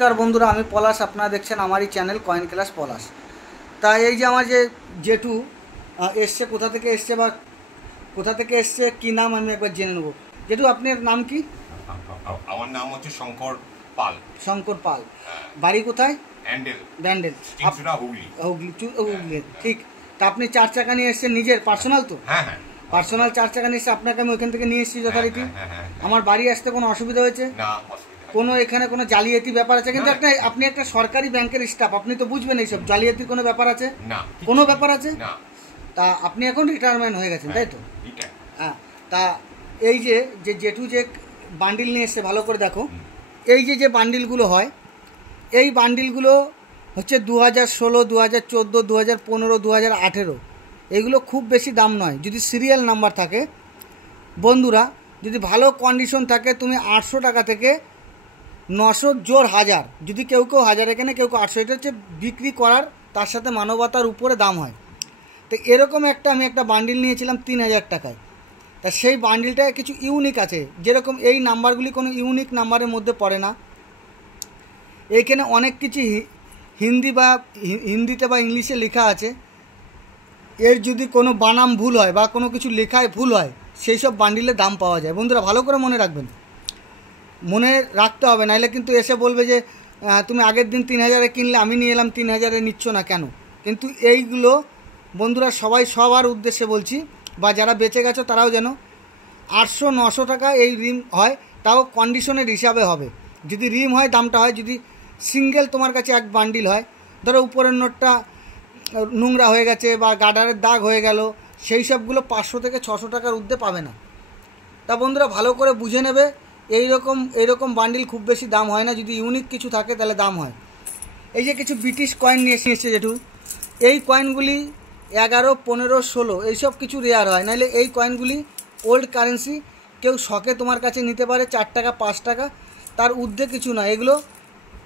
নমস্কার বন্ধুরা, আমি পলাশ। আপনারা দেখছেন আমারই চ্যানেল কয়েন ক্লাস পলাশ। তাই এই যে আমার যে জেঠু এসছে, কোথা থেকে এসছে বা কোথা থেকে এসছে, কী নাম, আমি একবার জেনে নেব। জেঠু, আপনার নাম কি? আমার নাম হচ্ছে শঙ্কর পাল। শঙ্কর পাল। বাড়ি কোথায়? ব্যান্ডেল। ব্যান্ডেল, হুগলি। হুগলি, ঠিক। তা আপনি 4 চাকা নিয়ে এসছেন, নিজের পার্সোনাল? তো হ্যাঁ হ্যাঁ, পার্সোনাল 4 চাকা নিয়ে এসে আপনাকে আমি ওইখান থেকে নিয়ে এসেছি যথারীতি। আমার বাড়ি আসতে কোনো অসুবিধা হয়েছে? না, কোনো এখানে কোনো জালিয়াতি ব্যাপার আছে? কিন্তু একটা আপনি একটা সরকারি ব্যাংকের স্টাফ, আপনি তো বুঝবেন এইসব জালিয়াতির কোনো ব্যাপার আছে? না, কোনো ব্যাপার আছে না। তা আপনি এখন রিটায়ারমেন্ট হয়ে গেছেন, তাই তো? হ্যাঁ। তা এই যে জেঠু যে বান্ডিল নিয়ে এসছে, ভালো করে দেখো। এই যে বান্ডিলগুলো হয়, এই বান্ডিলগুলো হচ্ছে 2016, 2014, 2015, 2018। এগুলো খুব বেশি দাম নয় যদি সিরিয়াল নাম্বার থাকে। বন্ধুরা, যদি ভালো কন্ডিশন থাকে, তুমি 800 টাকা থেকে 900 জোর 1000, যদি কেউ 1000 এখানে, কেউ 800। এটা হচ্ছে বিক্রি করার, তার সাথে মানবতার উপরে দাম হয়। তো এরকম আমি একটা বান্ডিল নিয়েছিলাম 3000 টাকায়। তা সেই বান্ডিলটা কিছু ইউনিক আছে, যেরকম এই নাম্বারগুলি কোনো ইউনিক নাম্বারের মধ্যে পড়ে না। এইখানে অনেক কিছু হিন্দিতে বা ইংলিশে লেখা আছে। এর যদি কোনো বানাম ভুল হয় বা কোনো কিছু লেখায় ভুল হয়, সেই সব বান্ডিলের দাম পাওয়া যায়। বন্ধুরা, ভালো করে মনে রাখবেন, মনে রাখতে হবে, নাহলে কিন্তু এসে বলবে যে তুমি আগের দিন 3000-এ কিনলে, আমি নিয়ে এলাম 3000-এ, নিচ্ছ না কেন? কিন্তু এইগুলো বন্ধুরা সবার উদ্দেশ্যে বলছি, বা যারা বেঁচে গেছো তারাও যেন 800-900 টাকা এই রিম হয়, তাও কন্ডিশনের হিসাবে হবে। যদি রিম হয় দামটা হয়, যদি সিঙ্গেল তোমার কাছে এক বান্ডিল হয়, ধরো উপরের নোটটা নোংরা হয়ে গেছে বা গার্ডারের দাগ হয়ে গেল, সেই সবগুলো 500 থেকে 600 টাকার ঊর্ধ্বে পাবে না। তা বন্ধুরা, ভালো করে বুঝে নেবে। এইরকম বান্ডিল খুব বেশি দাম হয় না, যদি ইউনিক কিছু থাকে তাহলে দাম হয়। এই যে কিছু ব্রিটিশ কয়েন নিয়ে এসেছে জেঠু, এই কয়েনগুলি 11, 15, 16 এইসব কিছু রেয়ার হয়, নাহলে এই কয়েনগুলি ওল্ড কারেন্সি। কেউ শখে তোমার কাছে নিতে পারে 4 টাকা 5 টাকা, তার ঊর্ধ্বে কিছু নয়।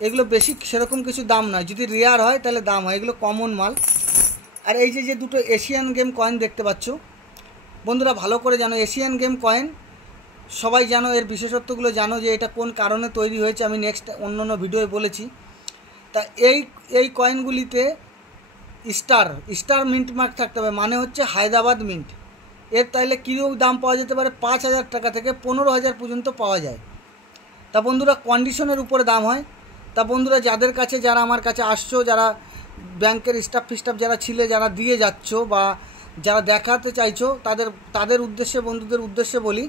এগুলো বেশি সেরকম কিছু দাম নয়, যদি রেয়ার হয় তাহলে দাম হয়। এগুলো কমন মাল। আর এই যে দুটো এশিয়ান গেম কয়েন দেখতে পাচ্ছ, বন্ধুরা ভালো করে জানো, এশিয়ান গেম কয়েন সবাই জানো, এর বিশেষত্বগুলো জানো, যে এটা কোন কারণে তৈরি হয়েছে, আমি নেক্সট অন্য ভিডিওয়ে বলেছি। তা এই কয়েনগুলিতে স্টার মিন্ট মার্ক থাকতে হবে, মানে হচ্ছে হায়দ্রাবাদ মিন্ট। এর তাইলে কীরকম দাম পাওয়া যেতে পারে? 5000 টাকা থেকে 15000 পর্যন্ত পাওয়া যায়। তা বন্ধুরা, কন্ডিশনের উপরে দাম হয়। তা বন্ধুরা, যাদের কাছে, যারা আমার কাছে আসছো, যারা ব্যাংকের স্টাফ যারা ছিলে, যারা দিয়ে যাচ্ছ বা যারা দেখাতে চাইছো, তাদের উদ্দেশ্যে, বন্ধুদের উদ্দেশ্যে বলি,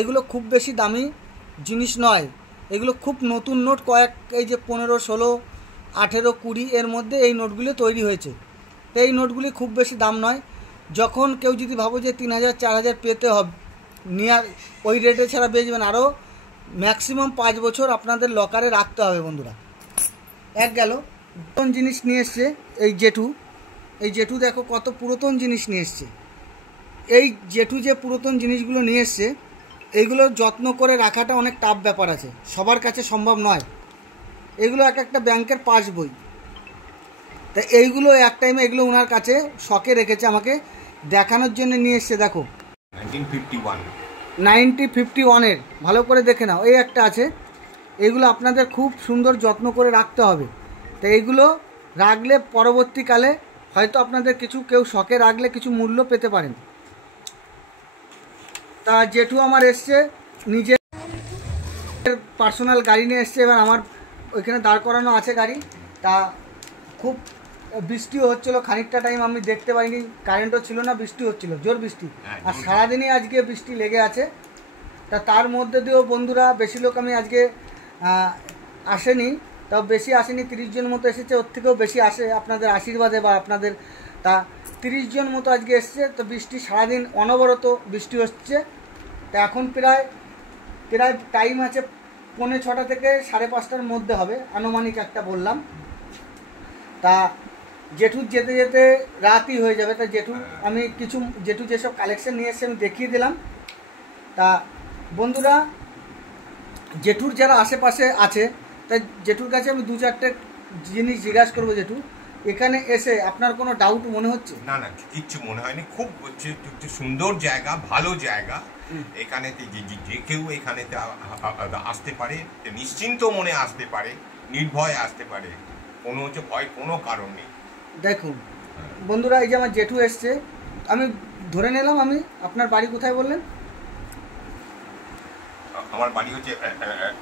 এগুলো খুব বেশি দামি জিনিস নয়। এগুলো খুব নতুন নোট, এই যে 15, 16, 18, 20 এর মধ্যে এই নোটগুলি তৈরি হয়েছে। তো এই নোটগুলি খুব বেশি দাম নয়। যখন কেউ যদি ভাবো যে 3000, 4000 পেতে হবে, নিয়ার ওই রেটে ছাড়া বেচবেন, আরও ম্যাক্সিমাম 5 বছর আপনাদের লকারে রাখতে হবে। বন্ধুরা, এক গেল। পুরাতন জিনিস নিয়ে এসছে এই জেঠু দেখো কত পুরাতন জিনিস নিয়ে এসছে। এই জেঠু যে পুরাতন জিনিসগুলো নিয়ে এসছে, এইগুলো যত্ন করে রাখাটা অনেক টাফ ব্যাপার আছে, সবার কাছে সম্ভব নয়। এগুলো একটা ব্যাংকের পাসবই। তা এইগুলো এক টাইমে এগুলো ওনার কাছে শখে রেখেছে, আমাকে দেখানোর জন্য নিয়ে এসছে। দেখো 1951-এর, ভালো করে দেখে নাও। এই একটা আছে, এগুলো আপনাদের খুব সুন্দর যত্ন করে রাখতে হবে। তো এইগুলো রাখলে পরবর্তীকালে হয়তো আপনাদের কেউ শখে রাখলে কিছু মূল্য পেতে পারেন। তা জেঠু আমার এসছে, নিজের পার্সোনাল গাড়ি নিয়ে এসছে। এবার আমার ওইখানে দাঁড় করানো আছে গাড়ি। তা খুব বৃষ্টিও হচ্ছিলো, খানিকটা টাইম আমি দেখতে পাইনি, কারেন্টও ছিল না, বৃষ্টি হচ্ছিলো, জোর বৃষ্টি। আর সারাদিনই আজকে বৃষ্টি লেগে আছে। তা তার মধ্যে দিয়েও বন্ধুরা, বেশি লোক আমি আজকে আসেনি, তাও বেশি আসেনি, 30 জন মতো এসেছে। ওর থেকেও বেশি আসে আপনাদের আশীর্বাদে বা আপনাদের। তা 30 জন মতো আজকে এসছে। তো বৃষ্টি সারাদিন অনবরত বৃষ্টি হচ্ছে। তা এখন প্রায় টাইম আছে 5:45 থেকে 5:30টার মধ্যে হবে, আনুমানিক একটা বললাম। তা জেঠুর যেতে যেতে রাতই হয়ে যাবে। তা জেঠু যেসব কালেকশন নিয়ে এসছে আমি দেখিয়ে দিলাম। তা বন্ধুরা, জেঠুর যারা আশেপাশে আছে, তাই জেঠুর কাছে আমি 2-4টে জিনিস জিজ্ঞাসা করবো। জেঠু, এখানে এসে আপনার কোনো ডাউট মনে হচ্ছে? না, কিচ্ছু মনে হয়নি। খুব সুন্দর জায়গা, ভালো জায়গা। এখানে যে কেউ এখানে আসতে পারে, নিশ্চিন্ত মনে আসতে পারে। নির্ভয় আসতে পারে, কোনো ভয় কোনো কারণ নেই। দেখুন বন্ধুরা, এই যে আমার জেঠু এসছে, আমি ধরে নিলাম, আমি আপনার বাড়ি কোথায় বললেন? আমার বাড়ি হচ্ছে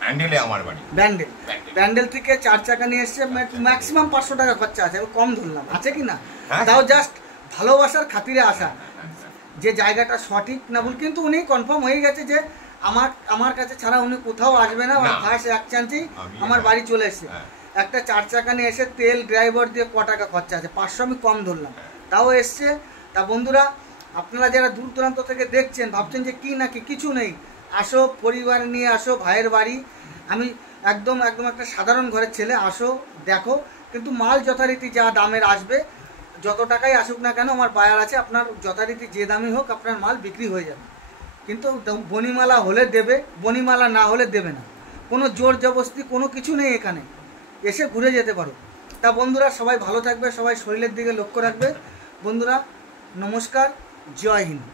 ব্যান্ডেলে, আমার বাড়ি ব্যান্ডেল। ব্যান্ডেল থেকে 4 চাকা নিয়ে এসছে, ম্যাক্সিমাম 500 টাকা খরচা আছে, আমি কম ধরলাম, আছে কি না? তাও জাস্ট ভালোবাসার খাতিরে আসা, যে জায়গাটা সঠিক না ভুল, কিন্তু উনি কনফার্ম হয়ে গেছে যে আমার কাছে ছাড়া উনি কোথাও আসবে না, ফার্স্ট এক চান্সেই আমার বাড়ি চলে এসছে। একটা 4 চাকা নিয়ে এসে তেল ড্রাইভার দিয়ে ক টাকা খরচা আছে, 500 আমি কম ধরলাম, তাও এসছে। তা বন্ধুরা, আপনারা যারা দূর দূরান্ত থেকে দেখছেন, ভাবছেন যে কি নাকি, কিছু নেই, আসো পরিবার নিয়ে আসো, ভাইয়ের বাড়ি, আমি একদম একটা সাধারণ ঘরের ছেলে, আসো দেখো, কিন্তু মাল যথারীতি যা দামের আসবে, যত টাকাই আসুক না কেন, আমার বায়ার আছে, আপনার যথারীতি যে দামই হোক আপনার মাল বিক্রি হয়ে যাবে। কিন্তু বনিমালা হলে দেবে, বনিমালা না হলে দেবে না, কোনো জোর জবরদস্তি কোনো কিছু নেই এখানে, এসে ঘুরে যেতে পারো। তা বন্ধুরা, সবাই ভালো থাকবে, সবাই শরীরের দিকে লক্ষ্য রাখবে। বন্ধুরা নমস্কার, জয় হিন্দ।